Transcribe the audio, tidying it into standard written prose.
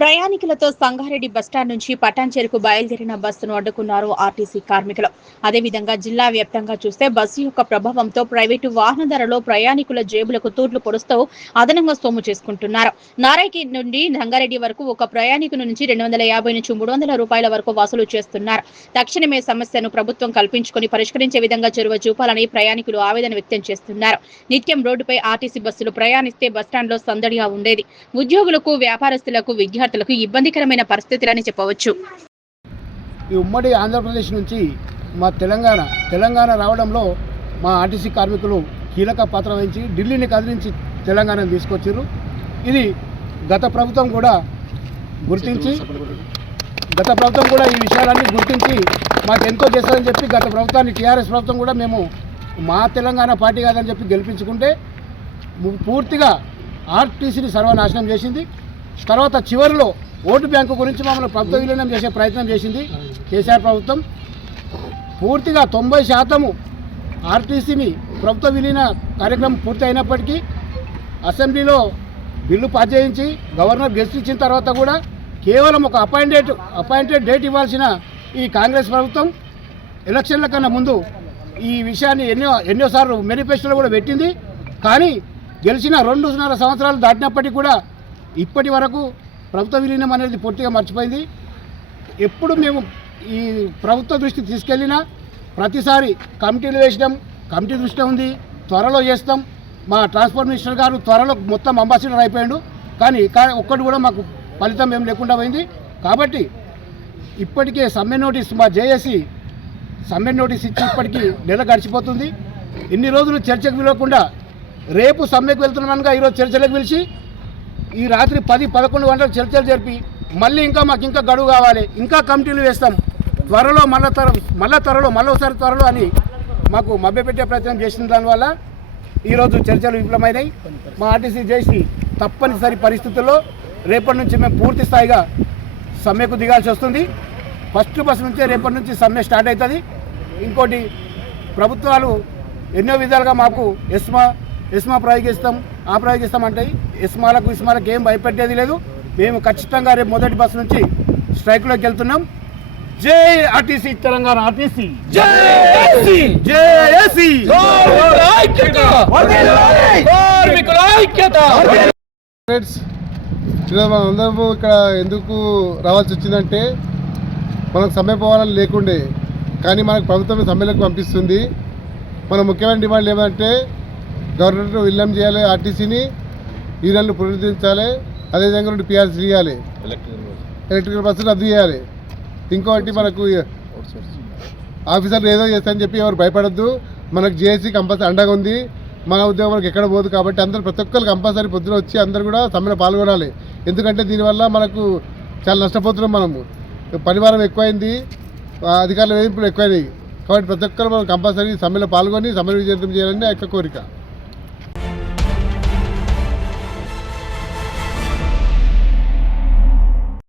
ప్రయాణికులతో Sangareddy bus stand నుంచి పటాన్చెరుకు బయలుదేరిన బస్సును అడ్డుకున్నారు ఆర్టీసీ కార్మికులు. అదేవిధంగా జిల్లా వ్యాప్తంగా చూస్తే బస్సు యొక్క ప్రభావంతో ప్రైవేటు వాహనదారులు ప్రయాణికుల జేబులకు తూట్లు పొడుస్తూ అదనంగా సొమ్ము చేసుకుంటున్నారు. నారాయణి నుండి సంగారెడ్డి వరకు ఒక ప్రయాణికుల నుంచి 250 నుంచి 300 రూపాయల వరకు వసూలు చేస్తున్నారు. తక్షణమే సమస్యను ప్రభుత్వం కల్పించుకుని పరిష్కరించే విధంగా చొరవ చూపాలని ప్రయాణికులు ఆవేదన వ్యక్తం చేస్తున్నారు. నిత్యం రోడ్డుపై ఆర్టీసీ బస్సులు ప్రయాణిస్తే బస్టాండ్లో సందడిగా ఉండేది. ఉద్యోగులకు, వ్యాపారస్తులకు, విద్యార్థులకు ఇబ్బందికరమైన పరిస్థితులని చెప్పవచ్చు. ఈ ఉమ్మడి ఆంధ్రప్రదేశ్ నుంచి మా తెలంగాణ రావడంలో మా ఆర్టీసీ కార్మికులు కీలక పాత్ర వహించి ఢిల్లీని కదిలించి తెలంగాణను తీసుకొచ్చారు. ఇది గత ప్రభుత్వం కూడా ఈ విషయాలన్నీ గుర్తించి మాకు ఎంతో చేస్తారని చెప్పి గత ప్రభుత్వాన్ని టీఆర్ఎస్ ప్రభుత్వం కూడా మేము మా తెలంగాణ పార్టీ కాదని చెప్పి గెలిపించుకుంటే పూర్తిగా ఆర్టీసీని సర్వనాశనం చేసింది. తర్వాత చివరిలో ఓటు బ్యాంకు గురించి మమ్మల్ని ప్రభుత్వ విలీనం చేసే ప్రయత్నం చేసింది కేసీఆర్ ప్రభుత్వం. పూర్తిగా 90% ఆర్టీసీని ప్రభుత్వ విలీన కార్యక్రమం పూర్తి అయినప్పటికీ అసెంబ్లీలో బిల్లు పాస్ చేయించి గవర్నర్ గెస్ట్ ఇచ్చిన తర్వాత కూడా కేవలం ఒక అపాయింటెడ్ డేట్ ఇవ్వాల్సిన ఈ కాంగ్రెస్ ప్రభుత్వం ఎలక్షన్ల కన్నా ముందు ఈ విషయాన్ని ఎన్నోసార్లు మేనిఫెస్టోలో కూడా పెట్టింది. కానీ గెలిచిన 2.5 సంవత్సరాలు దాటినప్పటికీ కూడా ఇప్పటి వరకు ప్రభుత్వ విలీనం అనేది పూర్తిగా మర్చిపోయింది. ఎప్పుడు మేము ఈ ప్రభుత్వ దృష్టి తీసుకెళ్ళినా ప్రతిసారి కమిటీలు వేసడం, కమిటీ దృష్టి ఉంది, త్వరలో చేస్తాం. మా ట్రాన్స్పోర్ట్ మినిస్టర్ గారు త్వరలో మొత్తం అంబాసిడర్ అయిపోయాడు. కానీ ఒక్కటి కూడా మాకు ఫలితం ఏం లేకుండా పోయింది. కాబట్టి ఇప్పటికే సమ్మె నోటీస్ మా జేఏసీ సమ్మె నోటీస్ ఇచ్చి ఇప్పటికీ నెల గడిచిపోతుంది. ఇన్ని రోజులు చర్చకు పిలవకుండా రేపు సమ్మెకు వెళ్తున్నానుగా ఈరోజు చర్చలకు పిలిచి ఈ రాత్రి 10-11 గంటలకు చర్చలు జరిపి మళ్ళీ మాకు గడువు కావాలి, ఇంకా కమిటీలు వేస్తాం, త్వరలో మళ్ళీ త్వరలో అని మాకు మభ్యపెట్టే ప్రయత్నం చేసిన దానివల్ల ఈరోజు చర్చలు విఫలమైనాయి. మా ఆర్టీసీ చేసి తప్పనిసరి పరిస్థితుల్లో రేపటి నుంచి మేము పూర్తి స్థాయిగా సమ్మెకు దిగాల్సి వస్తుంది. ఫస్ట్ బస్ నుంచే రేపటి నుంచి సమ్మె స్టార్ట్ అవుతుంది. ఇంకోటి ప్రభుత్వాలు ఎన్నో విధాలుగా మాకు ఎస్మా ప్రయోగిస్తాం అంటాయి. ఇస్మాలకు ఏం భయపెట్టేది లేదు. మేము ఖచ్చితంగా రేపు మొదటి బస్సు నుంచి స్ట్రైక్లోకి వెళ్తున్నాం. జై ఆర్టీసీ, తెలంగాణ ఆర్టీసీ, అందరము ఇక్కడ ఎందుకు రావాల్సి వచ్చిందంటే మనకు సమ్మె పోవాలని లేకుండే, కానీ మనకు ప్రభుత్వం సమ్మెలకు పంపిస్తుంది. మన ముఖ్యమైన డిమాండ్లు ఏమంటే గవర్నమెంట్ విలీనం చేయాలి, ఆర్టీసీని యూనియన్లు పునరుద్ధరించాలి, అదేవిధంగా 2 PRC ఇవ్వాలి, ఎలక్ట్రికల్ బస్సులు రద్దు చేయాలి. ఇంకోటి మనకు ఆఫీసర్లు ఏదో చేస్తారని చెప్పి ఎవరు భయపడద్దు. మనకు జేఏసీ కంపల్సరీ అండగా ఉంది. మన ఉద్యోగం మనకు ఎక్కడ పోదు. కాబట్టి అందరూ ప్రతి ఒక్కరు కంపల్సరీ పొద్దున వచ్చి అందరూ కూడా సమ్మెలో పాల్గొనాలి. ఎందుకంటే దీనివల్ల మనకు చాలా నష్టపోతున్నాం. మనము పరివారం ఎక్కువైంది, అధికారుల వేధింపులు ఎక్కువైనాయి. కాబట్టి ప్రతి ఒక్కరు మనం కంపల్సరీ సమ్మెలో పాల్గొని సమ్మె విజయవంతం చేయాలని నా యొక్క కోరిక.